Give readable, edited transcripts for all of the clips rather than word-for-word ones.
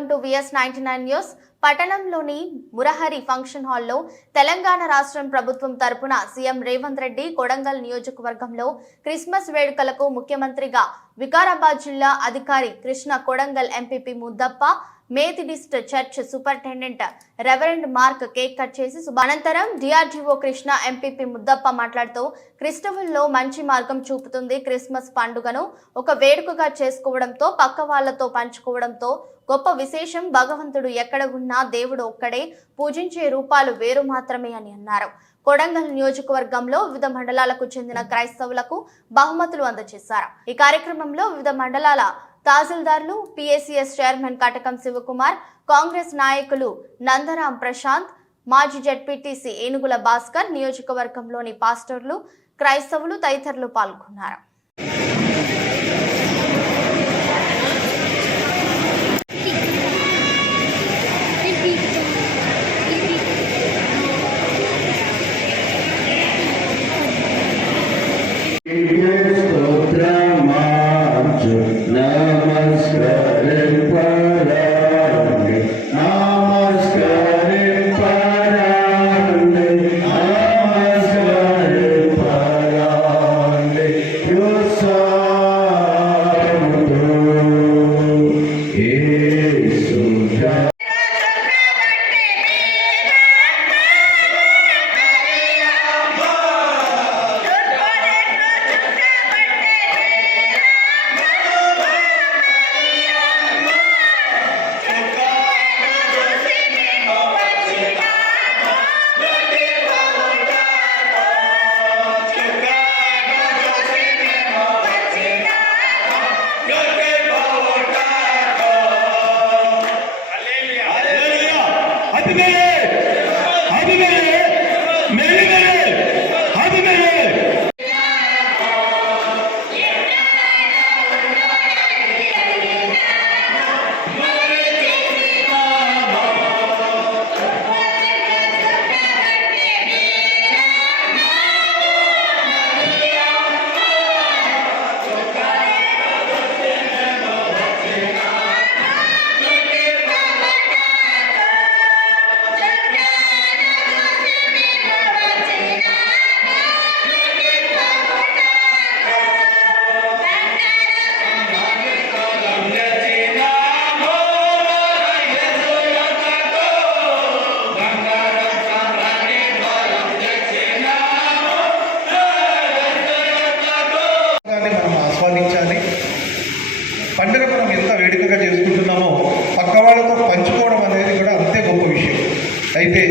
Welcome to VS99 news. పట్టణంలోని Murahari function హాల్లో తెలంగాణ రాష్ట్రం ప్రభుత్వం తరపున సీఎం రేవంత్ రెడ్డి కొడంగల్ నియోజకవర్గంలో క్రిస్మస్ వేడుకలకు ముఖ్యమంత్రిగా వికారాబాద్ జిల్లా అధికారి Krishna, Kodangal MPP Muddappa, Methodist church superintendent reverend mark cake cut చేసి అనంతరం DRDO కృష్ణ, ఎంపీపీ ముద్దప్ప మాట్లాడుతూ క్రిస్టవుల్లో మంచి మార్గం చూపుతుంది. క్రిస్మస్ పండుగను ఒక వేడుకగా చేసుకోవడంతో, పక్క వాళ్లతో పంచుకోవడంతో గొప్ప విశేషం. భగవంతుడు ఎక్కడ ఉన్నా దేవుడు ఒక్కడే, పూజించే రూపాలు వేరు మాత్రమే అని అన్నారు. కొడంగల్ నియోజకవర్గంలో వివిధ మండలాలకు చెందిన క్రైస్తవులకు బహుమతులు అందజేశారు. ఈ కార్యక్రమంలో వివిధ మండలాల తహసీల్దార్లు, PACS చైర్మన్ కటకం శివకుమార్, కాంగ్రెస్ నాయకులు నందరాం ప్రశాంత్, మాజీ ZPTC ఏనుగుల భాస్కర్, నియోజకవర్గంలోని పాస్టర్లు, క్రైస్తవులు తదితరులు పాల్గొన్నారు. పండుగ మనం ఎంత వేడుకగా చేసుకుంటున్నామో పక్క వాళ్ళతో పంచుకోవడం అనేది కూడా అంతే గొప్ప విషయం. అయితే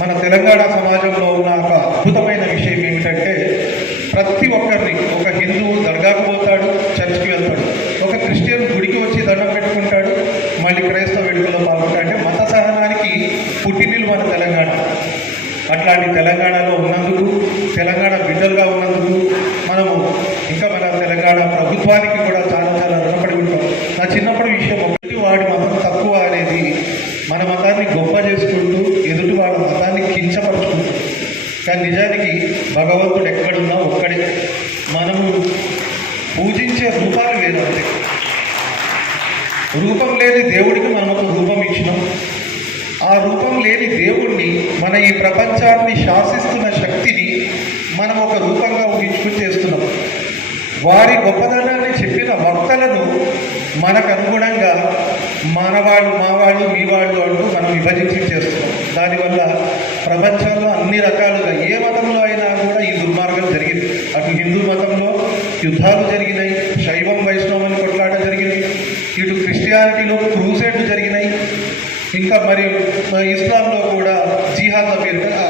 మన తెలంగాణ సమాజంలో ఉన్న ఒక అద్భుతమైన విషయం ఏమిటంటే, ప్రతి ఒక్కరిని, ఒక హిందువు దర్గాకు పోతాడు, చర్చ్కి వెళ్తాడు, ఒక క్రిస్టియన్ గుడికి వచ్చి దండం పెట్టుకుంటాడు, మళ్ళీ క్రైస్తవ వేడుకల్లో పాల్గొంటాడు. అంటే మత సహనానికి పుట్టినిల్లు మన తెలంగాణ. అట్లాంటి తెలంగాణలో ఉన్నందుకు, తెలంగాణ బిడ్డలుగా ఉన్నందుకు మనము ఇంకా మన తెలంగాణ ప్రభుత్వానికి కూడా చాలా చాలా రుణపడి ఉంటాం. నా చిన్నప్పటి విషయం ఒకటి, వాడి మతం తక్కువ అనేది మన మతాన్ని గొప్ప చేసుకుంటూ ఎదుటి వాడి మతాన్ని కించపరుచుకుంటూ, కానీ నిజానికి భగవంతుడు ఎక్కడున్నా ఒక్కడే. మనము పూజించే రూపాలు లేదు, అంతే. రూపం లేని దేవుడికి మనం ఒక రూపం ఇచ్చినాం. ఆ రూపం లేని దేవుణ్ణి, మన ఈ ప్రపంచాన్ని శాసిస్తున్న శక్తిని మనం ఒక రూపంగా ఊహించుకుని చేస్తున్నాం. వారి గొప్పదనాన్ని చెప్పిన వక్తలను మనకు అనుగుణంగా మనవాళ్ళు, మావాళ్ళు, మీ వాళ్ళు అంటూ మనం విభజించి చేస్తున్నాం. దానివల్ల ప్రపంచంలో అన్ని రకాలుగా ఏ మతంలో అయినా కూడా ఈ దుర్మార్గం జరిగింది. అటు హిందూ మతంలో యుద్ధాలు జరిగినాయి, శైవం వైష్ణవం అని కొట్లాట జరిగింది, ఇటు క్రిస్టియానిటీలో క్రూసేడ్లు జరిగినాయి, ఇంకా మరి ఇస్లాంలో కూడా జిహాద్ల పేరుగా